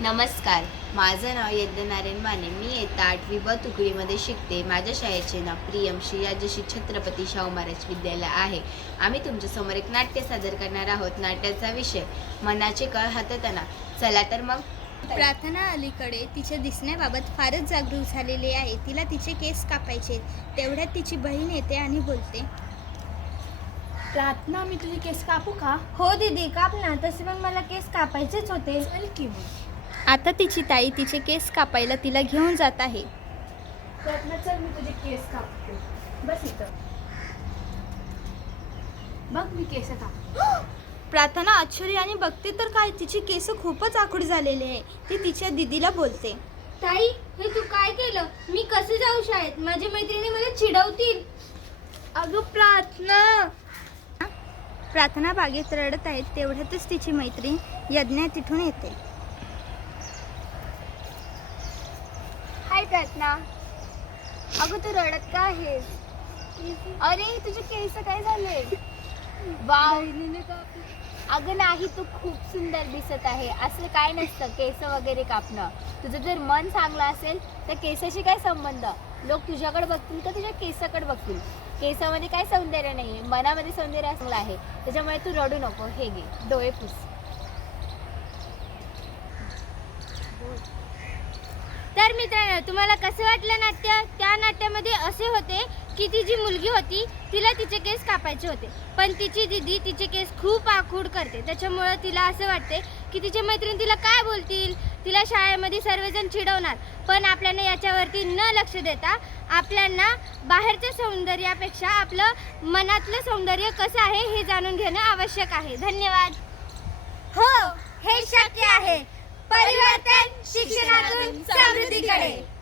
नमस्कार, माझं नाव यज्ञनारायण माने. मी इयत्ता 8वी ब तुकडीमध्ये शिकते. माझ्या शाळेचे नाव प्रियम श्री राजर्षी छत्रपती शाहू महाराज विद्यालय आहे. आम्ही तुमच्यासमोर एक नाट्य सादर करणार आहोत. नाट्याचा विषय मनाचे कळ हाताळताना. चला तर मग. प्रार्थना अलीकडे तिच्या दिसण्याबाबत फारच जागरूक झालेली आहे. तिला तिचे केस कापायचे. तेवढ्यात तिची बहीण येते आणि बोलते, प्रार्थना, मी तुझे केस कापू का? हो दीदी, काप ना. तसे पण मला केस कापायचेच होते. चल की मग. आता तिची ताई तिचे केस कापायला तिला घेऊन जात आहे. प्रार्थना, चल मी तुझे केस कापते. बस इथं. बघ मी केस कापते. प्रार्थना आश्चर्याने बघते तर काय, तिची केस खूपच आखूड झालेले आहे. ती तिच्या दीदीला बोलते, ताई, हे तू काय केलं? मी कसे जाऊ शाळेत? माझ्या मैत्रिणी मला चिडवतील. अगं प्रार्थना बागेत रडत आहेत. तेवढ्यातच तिची मैत्रीण यज्ञा तिथून येते. हाय प्रार्थना. अगं तू रडत का आहेस? अरे तुझे केस काय झाले? वाव. अगं नाही, तू खूप सुंदर दिसत आहे. असं काय नसतं केस वगैरे कापणं. तुझं जर मन चांगलं असेल तर केसाशी काय संबंध? लोक तुझ्याकडे बघतील का तुझ्या केसाकडे बघतील? केसामध्ये काय सौंदर्य नाही, मनामध्ये सौंदर्य असलं आहे. त्याच्यामुळे तू रडू नको. हे घे, डोळे पुस. तर मित्रांनो, तुम्हाला कसं वाटलं नाट्य? त्या नाट्यामध्ये असे होते की ती जी मुलगी होती तिला तिचे केस कापायचे होते, पण तिची दीदी तिचे केस खूप आखूड करते. त्याच्यामुळं तिला असं वाटते की तिचे मैत्रीण तिला काय बोलतील, तिला शाळेमध्ये सर्वजण चिडवणार. पण आपल्याला याच्यावरती न लक्ष देता आपल्याला बाहेरच्या सौंदर्यापेक्षा आपलं मनातलं सौंदर्य कसं आहे हे जाणून घेणं आवश्यक आहे. धन्यवाद. हो, हे शक्य आहे. परिवर्तन शिक्षणातून समृद्धीकडे.